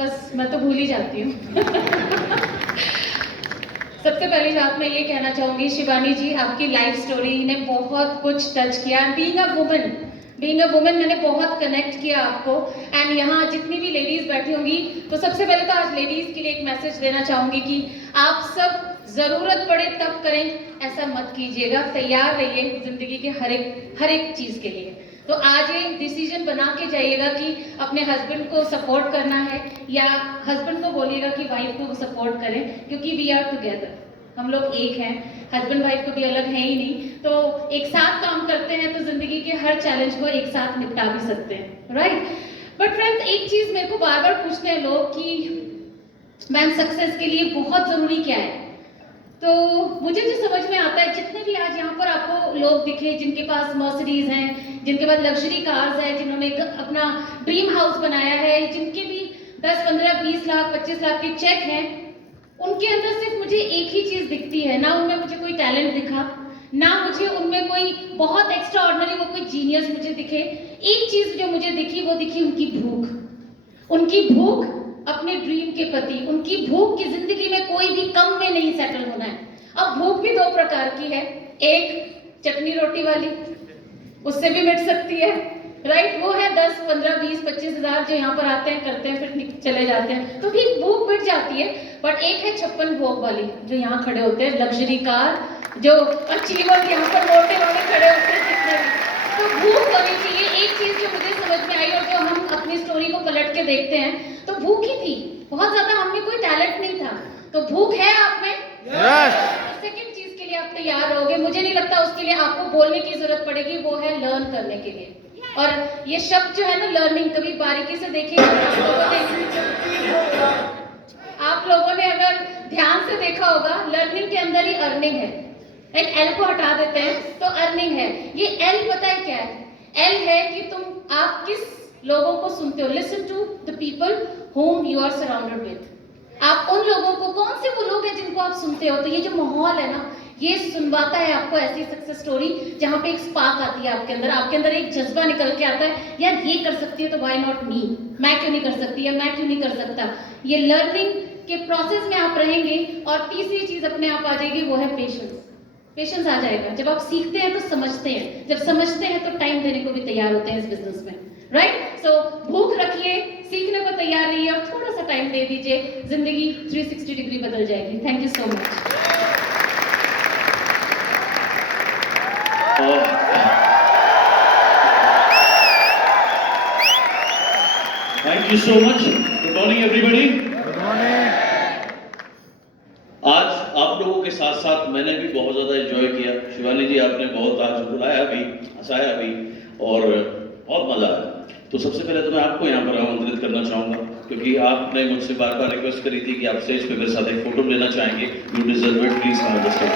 बस मैं तो भूल ही जाती हूँ। सबसे पहली बात मैं ये कहना चाहूँगी, शिवानी जी आपकी लाइफ स्टोरी ने बहुत कुछ टच किया। बीइंग अ वुमन मैंने बहुत कनेक्ट किया आपको। एंड यहाँ जितनी भी लेडीज बैठी होंगी, तो सबसे पहले तो आज लेडीज के लिए एक मैसेज देना चाहूँगी कि आप सब जरूरत पड़े तब करें, ऐसा मत कीजिएगा। तैयार रहिए जिंदगी के हर एक चीज के लिए। तो आज ये डिसीजन बना के जाइएगा कि अपने हस्बैंड को सपोर्ट करना है, या हस्बैंड को बोलिएगा कि वाइफ को सपोर्ट करें, क्योंकि वी आर टुगेदर, हम लोग एक हैं। हस्बैंड वाइफ को भी अलग है ही नहीं, तो एक साथ काम करते हैं तो जिंदगी के हर चैलेंज को एक साथ निपटा भी सकते हैं, राइट। बट फ्रेंड्स, एक चीज मेरे को बार बार पूछते हैं लोग कि मैम सक्सेस के लिए बहुत जरूरी क्या है। तो मुझे जो समझ में आता है, जितने भी आज यहाँ पर आपको लोग दिखे जिनके पास मर्सिडीज हैं, जिनके पास लग्जरी कार्स हैं, जिन्होंने अपना ड्रीम हाउस बनाया है, जिनके भी 10, 15, 20 लाख 25 लाख के चेक हैं, उनके अंदर सिर्फ मुझे एक ही चीज दिखती है। ना उनमें मुझे कोई टैलेंट दिखा, ना मुझे उनमें कोई बहुत एक्स्ट्रा ऑर्डिनरी वो कोई जीनियस मुझे दिखे। एक चीज जो मुझे दिखी, वो दिखी उनकी भूख। उनकी भूख अपने ड्रीम के प्रति, उनकी भूख की जिंदगी में कोई भी कम में नहीं सेटल होना है। अब भूख भी दो प्रकार की है, एक चटनी रोटी वाली, उससे भी मिट सकती है, राइट। वो है 10, 15, 20, 25 हजार जो यहाँ पर आते हैं, करते हैं, फिर चले जाते हैं, तो ठीक भूख मिट जाती है। बट एक है 56 भोग वाली, जो यहाँ खड़े होते हैं, लग्जरी कार, जो अचीवर यहाँ पर मोटे वाले खड़े होते हैं, कितने भी। तो भूख होनी चाहिए। एक चीज जो मुझे समझ में आई और जो हम अपनी स्टोरी को पलट के देखते हैं, तो भूख ही थी बहुत ज्यादा, हमें कोई टैलेंट नहीं था। तो भूख है आप में, सेकंड चीज के लिए आप तैयार रहोगे, मुझे नहीं लगता उसके लिए आपको बोलने की जरूरत पड़ेगी, वो है लर्न करने के लिए। और ये शब्द जो है ना लर्निंग, कभी बारीकी से देखिए, आप लोगों ने अगर ध्यान से देखा होगा, लर्निंग के अंदर ही अर्निंग है। एक एल को हटा देते हैं तो अर्निंग है। ये एल पता है क्या है? एल है कि आप किस लोगों को सुनते हो। Listen to the people whom you are surrounded with। आप उन लोगों को, कौन से वो लोग हैं जिनको आप सुनते हो। तो ये जो माहौल है ना, ये सुनवाता है आपको ऐसी सक्सेस स्टोरी जहाँ पे एक स्पार्क आती है आपके अंदर एक जज्बा निकल के आता है, यार ये कर सकती है तो व्हाई नॉट मी, मैं क्यों नहीं कर सकती, या मैं क्यों नहीं कर सकता। ये लर्निंग के प्रोसेस में आप रहेंगे। और तीसरी चीज अपने आप आ जाएगी, वो है पेशेंस। पेशेंस आ जाएगा जब आप सीखते हैं तो समझते हैं, जब समझते हैं तो टाइम देने को भी तैयार होते हैं इस बिजनेस में, राइट। सो भूख रखिए, सीखने को तैयार रहिए और थोड़ा सा टाइम दे दीजिए, जिंदगी 360 डिग्री बदल जाएगी। Thank you so much. Thank you so much. Good morning everybody. Good morning. आज आप लोगों के साथ साथ मैंने भी बहुत ज्यादा एंजॉय किया। शिवानी जी आपने बहुत आज बुलाया भी, हंसाया भी, और बहुत मजा आया। तो सबसे पहले तो मैं आपको यहाँ पर आमंत्रित करना चाहूंगा, क्योंकि आपने मुझसे बार बार रिक्वेस्ट करी थी कि आप स्टेज पे मेरे साथ एक फोटो लेना चाहेंगे। You deserve it, please come on the stage.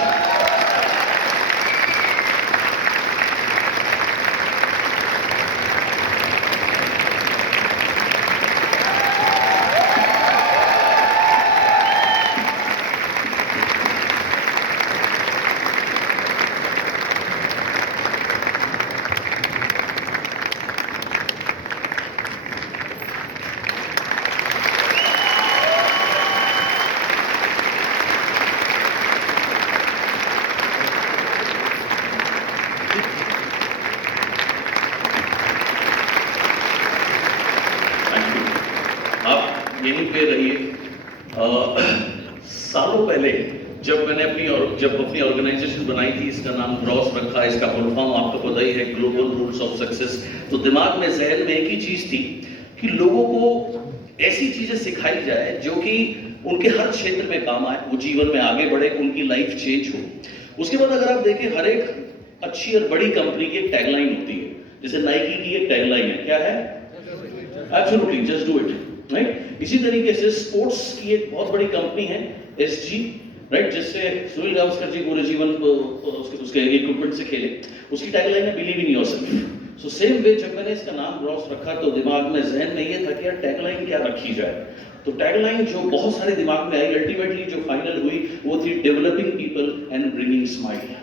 यहीं पे रहिए। सालों पहले जब मैंने अपनी ऑर्गेनाइजेशन बनाई थी, इसका नाम ग्रॉस रखा, इसका फुल फॉर्म आपको पता ही है, ग्लोबल रूल्स ऑफ सक्सेस। तो दिमाग में, जहन में एक ही चीज थी कि लोगों को ऐसी चीजें सिखाई जाए जो कि उनके हर क्षेत्र में काम आए, वो जीवन में आगे बढ़े, उनकी लाइफ चेंज हो। उसके बाद अगर आप देखें, हर एक अच्छी और बड़ी कंपनी की एक टैगलाइन होती है। जैसे नाइकी की एक टैगलाइन है, क्या है? Absolutely, just do it, right. इसी तरीके से स्पोर्ट्स की एक बहुत बड़ी कंपनी है एसजी, राइट, जिससे सुनील गावस्कर जी पूरे जीवन को उसके इक्विपमेंट से खेले। उसकी टैगलाइन है believe in yourself. So same way जब मैंने इसका नाम ग्रॉस रखा तो दिमाग में, जहन में ये था कि यार टैगलाइन क्या रखी जाए। तो टैगलाइन जो बहुत सारे दिमाग में आई, अल्टीमेटली जो फाइनल हुई वो थी developing people and bringing smile.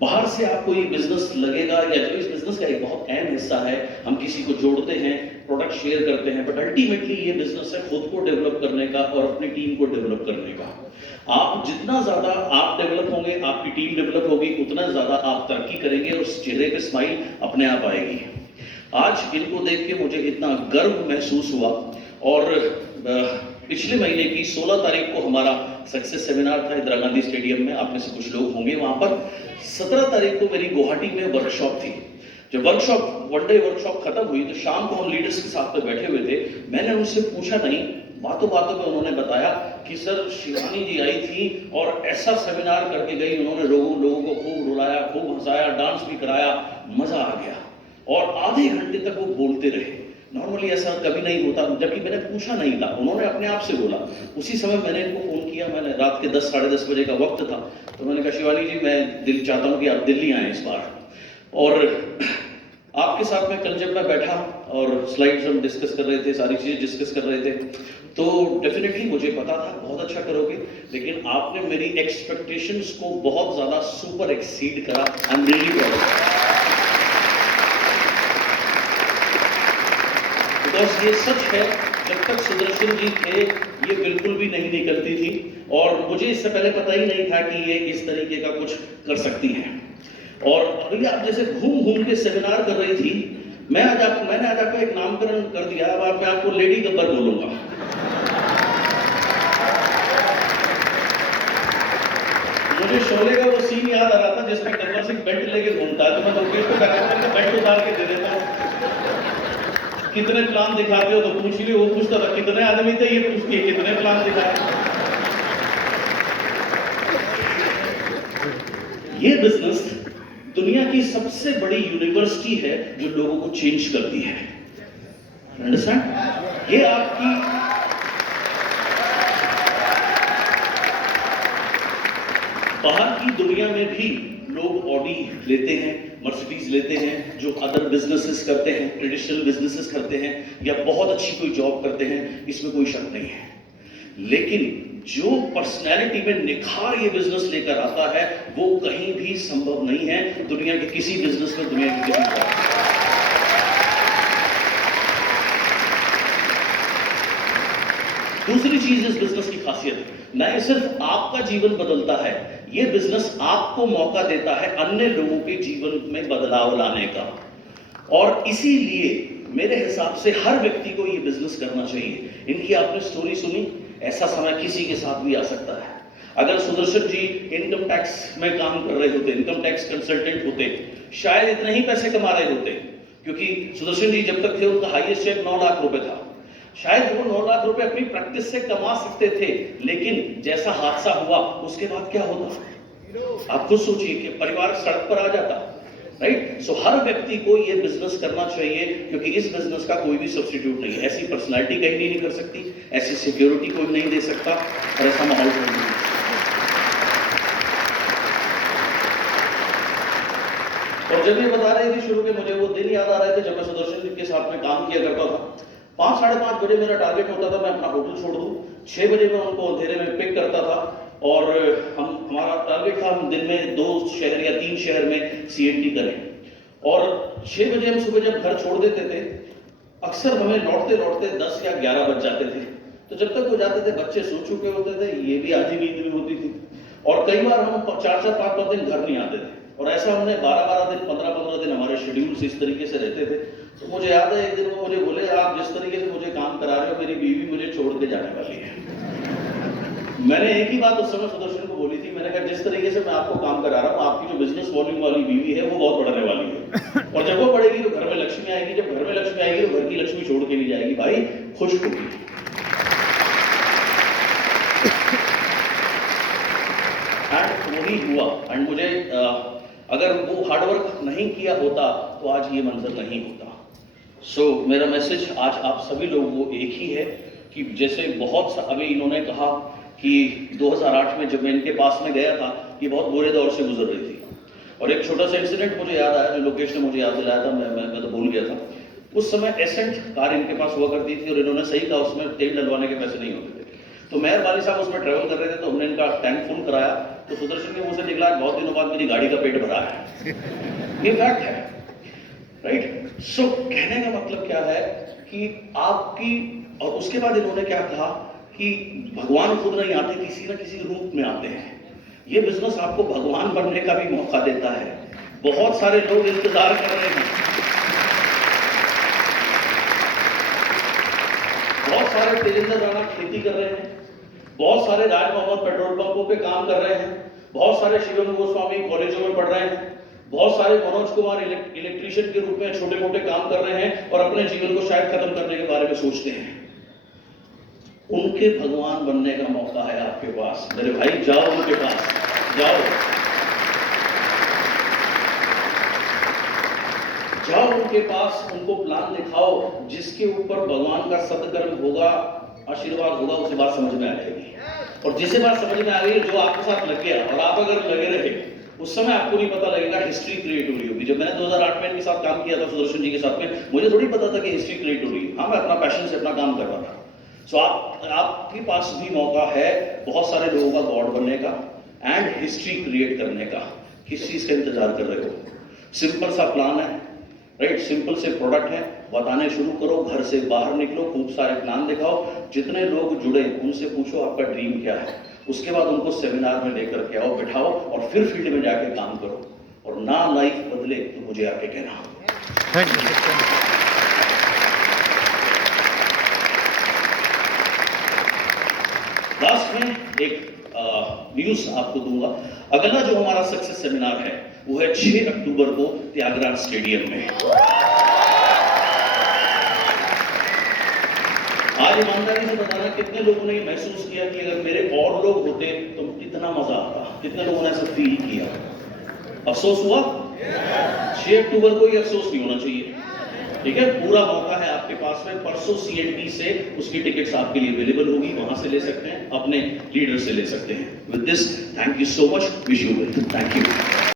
बाहर से आपको ये बिजनेस लगेगा, या जो इस बिजनेस का एक बहुत अहम हिस्सा है, हम किसी को जोड़ते हैं, प्रोडक्ट शेयर करते हैं, बट अल्टीमेटली ये बिजनेस है खुद को डेवलप करने का और अपनी टीम को डेवलप करने का। आप जितना ज्यादा आप डेवलप होंगे, आपकी टीम डेवलप होगी, उतना ज्यादा आप तरक्की करेंगे और उस चेहरे पे स्माइल अपने आप आएगी। आज इनको देख के मुझे इतना गर्व महसूस हुआ। और पिछले महीने की 16 तारीख को हमारा सक्सेस सेमिनार था इंदिरा गांधी स्टेडियम में, आप में से कुछ लोग होंगे वहां पर। 17 तारीख को मेरी गुवाहाटी में वर्कशॉप थी। जब वर्कशॉप, वन डे वर्कशॉप खत्म हुई तो शाम को हम लीडर्स के साथ में बैठे हुए थे। मैंने उनसे पूछा नहीं, बातों बातों में उन्होंने बताया कि सर शिवानी जी आई थी और ऐसा सेमिनार करके गई, उन्होंने लोगों को खूब रुलाया, खूब हंसाया, डांस भी कराया, मजा आ गया। और आधे घंटे तक वो बोलते रहे। नॉर्मली ऐसा कभी नहीं होता, जबकि मैंने पूछा नहीं था, उन्होंने अपने आप से बोला। उसी समय मैंने इनको फोन किया, मैंने रात के 10 साढ़े 10 बजे का वक्त था, तो मैंने कहा शिवानी जी मैं दिल चाहता हूँ कि आप दिल्ली आए इस बार, और आपके साथ में कल जब मैं बैठा और स्लाइड्स हम डिस्कस कर रहे थे, सारी चीजें डिस्कस कर रहे थे, तो डेफिनेटली मुझे पता था बहुत अच्छा करोगे, लेकिन आपने मेरी एक्सपेक्टेशंस को बहुत ज्यादा सुपर एक्सीड करा। I am really proud. Because ये सच है, जब तक सुदर्शन जी थे ये बिल्कुल भी नहीं निकलती थी, और मुझे इससे पहले पता ही नहीं था कि ये इस तरीके का कुछ कर सकती हैं। और अभी आप जैसे घूम घूम के सेमिनार कर रही थी, मैंने आज आपका एक नामकरण कर दिया, अब मैं आपको लेडी गब्बर बोलूंगा। मुझे शोले का वो सीन याद आ रहा था जिसमें गब्बर सिंह बेल्ट लेके घूमता है, तो मैं लोकेश को कहता बेल्ट उतार के दे देता हूँ, कितने प्लान दिखाते हो तो पूछ लियो। वो पूछता था कितने आदमी थे, ये पूछती है कितने प्लान दिखाए। ये बिजनेस दुनिया की सबसे बड़ी यूनिवर्सिटी है जो लोगों को चेंज करती है। अंडरस्टैंड? ये आपकी बाहर की दुनिया में भी लोग ऑडी लेते हैं, मर्सिडीज लेते हैं, जो अदर बिजनेसेस करते हैं, ट्रेडिशनल बिजनेसेस करते हैं, या बहुत अच्छी कोई जॉब करते हैं, इसमें कोई शक नहीं है। लेकिन जो पर्सनैलिटी में निखार ये बिजनेस लेकर आता है वो कहीं भी संभव नहीं है दुनिया के किसी बिजनेस में, दुनिया की किसी जगह। दूसरी चीज इस बिजनेस की खासियत, न सिर्फ आपका जीवन बदलता है, ये बिजनेस आपको मौका देता है अन्य लोगों के जीवन में बदलाव लाने का। और इसीलिए मेरे हिसाब से हर व्यक्ति को ये बिजनेस करना चाहिए। इनकी आपने स्टोरी सुनी, ऐसा समय किसी के साथ भी आ सकता है। अगर सुदर्शन जी इनकम टैक्स में काम कर रहे होते, इनकम टैक्स कंसल्टेंट होते, शायद इतने ही पैसे कमा रहे होते, क्योंकि सुदर्शन जी जब तक थे उनका हाईएस्ट चेक 9 लाख रुपए था। शायद वो 9 लाख रुपए अपनी प्रैक्टिस से कमा सकते थे, लेकिन जैसा हादसा हुआ उसके बाद क्या होता, आप खुद सोचिए कि परिवार सड़क पर आ जाता। राइट? सो हर व्यक्ति को ये बिजनेस करना चाहिए, क्योंकि इस बिजनेस का कोई भी सब्स्टिट्यूट नहीं है। ऐसी पर्सनालिटी कहीं नहीं कर सकती, ऐसी सिक्योरिटी कोई नहीं दे सकता, और ऐसा माहौल कोई नहीं। और जब ये बता रहे थे शुरू में, मुझे वो दिन याद आ रहे थे जब मैं सुदर्शन के साथ में काम किया करता था। 5 साढ़े 5 बजे मेरा टारगेट होता था मैं अपना होटल छोड़ दूं, 6 बजे मैं उनको अंधेरे में पिक करता था, और हमारा टारगेट था हम दिन में 2 शहर या 3 शहर में सीएनटी करें। और 6 बजे हम सुबह जब घर छोड़ देते थे, अक्सर हमें लौटते लौटते 10 या 11 बज जाते थे। तो जब तक वो जाते थे बच्चे सो चुके होते थे, ये भी आधी नींद में होती थी, और कई बार हम 4-4 5-5 दिन घर नहीं आते थे। और ऐसा हमने 12-12 दिन 15-15 दिन हमारे शेड्यूल से इस तरीके से रहते थे। तो मुझे याद है एक दिन वो मुझे बोले, आप जिस तरीके से मुझे काम करा रहे हो, मेरी बीवी मुझे छोड़ के जाने वाली है। मैंने एक ही बात उस समय सुदर्शन को बोली थी, मैंने कहा जिस तरीके से मैं आपको काम करा रहा हूँ, आपकी जो बिजनेस वॉल्यूम वाली बीवी है वो बहुत बढ़ने वाली है, और जब वो बढ़ेगी तो घर में लक्ष्मी आएगी, जब घर में लक्ष्मी आएगी तो घर की लक्ष्मी छोड़ के नहीं जाएगी, भाई खुश होगी। एंड वही हुआ। एंड मुझे अगर वो हार्डवर्क नहीं किया होता तो आज ये मंजर नहीं होता। सो मेरा मैसेज आज आप सभी लोगों को एक ही है कि जैसे बहुत अभी इन्होंने कहा कि 2008 में जब मैं इनके पास में गया था, ये बहुत बुरे दौर से गुजर रही थी, और एक छोटा सा इंसिडेंट मुझे याद आया जो लोकेश ने मुझे याद दिलाया था, मैं तो भूल गया था। उस समय एसेंट कार इनके पास हुआ करती थी, और इन्होंने सही कहा उसमें तेल डलवाने के पैसे नहीं होते थे। तो मेहर वाली साहब उसमें ट्रैवल कर रहे थे, तो हमने इनका टैंक फुल कराया, तो सुदर्शन के मुंह से निकला बहुत दिनों बाद मेरी गाड़ी का पेट भरा है। ये फैक्ट है। राइट। सो कहने का मतलब क्या है कि आपकी, और उसके बाद इन्होंने क्या कहा कि भगवान खुद नहीं आते, किसी ना किसी रूप में आते हैं। ये बिजनेस आपको भगवान बनने का भी मौका देता है। बहुत सारे लोग इंतजार कर रहे हैं, बहुत सारे तेजेंद्र राणा खेती कर रहे हैं, बहुत सारे राज मोहम्मद पेट्रोल पंपों पे काम कर रहे हैं, बहुत सारे शिवम गोस्वामी कॉलेजों में पढ़ रहे हैं, बहुत सारे मनोज कुमार इलेक्ट्रीशियन के रूप में छोटे मोटे काम कर रहे हैं और अपने जीवन को शायद खत्म करने के बारे में सोचते हैं। उनके भगवान बनने का मौका है आपके पास। मेरे भाई जाओ उनके पास, जाओ जाओ उनके पास, उनको प्लान दिखाओ जिसके ऊपर भगवान का सदकर्म होगा, आशीर्वाद होगा। उसे बात समझ में आ जाएगी, और जिसे बात समझ में आ गई, जो आपके साथ लग गया और आप अगर लगे रहे, उस समय आपको नहीं पता लगेगा हिस्ट्री क्रिएट हो रही होगी। जब मैंने 2008 में इनके साथ काम किया था, सुदर्शन जी के साथ में, मुझे थोड़ी पता था कि हिस्ट्री क्रिएट हो रही है। हाँ, मैं अपना पैशन से अपना काम कर रहा था। सो आपके पास भी मौका है बहुत सारे लोगों का गॉड बनने का एंड हिस्ट्री क्रिएट करने का। किस चीज का इंतजार कर रहे हो? सिंपल सा प्लान है, राइट? सिंपल से प्रोडक्ट है, बताने शुरू करो, घर से बाहर निकलो, खूब सारे प्लान दिखाओ, जितने लोग जुड़े उनसे पूछो आपका ड्रीम क्या है, उसके बाद उनको सेमिनार में लेकर के आओ, बिठाओ, और फिर फील्ड में जाके काम करो। और ना लाइफ बदले तो मुझे आके कहना। Thank you. लास्ट में एक न्यूज आपको दूंगा। अगला जो हमारा सक्सेस सेमिनार है वो है 6 अक्टूबर को त्यागराज स्टेडियम में। आज ईमानदारी से बताना, कितने लोगों ने महसूस किया कि अगर मेरे और लोग होते तो कितना मजा आता? कितने लोगों ने ऐसा फील किया? अफसोस हुआ? 6 अक्टूबर को ये अफसोस नहीं होना चाहिए, ठीक है? पूरा मौका है आपके पास में। परसों CNT से उसकी टिकट्स आपके लिए अवेलेबल होगी, वहां से ले सकते हैं, अपने लीडर से ले सकते हैं। With this, thank you so much, wish you well, thank you.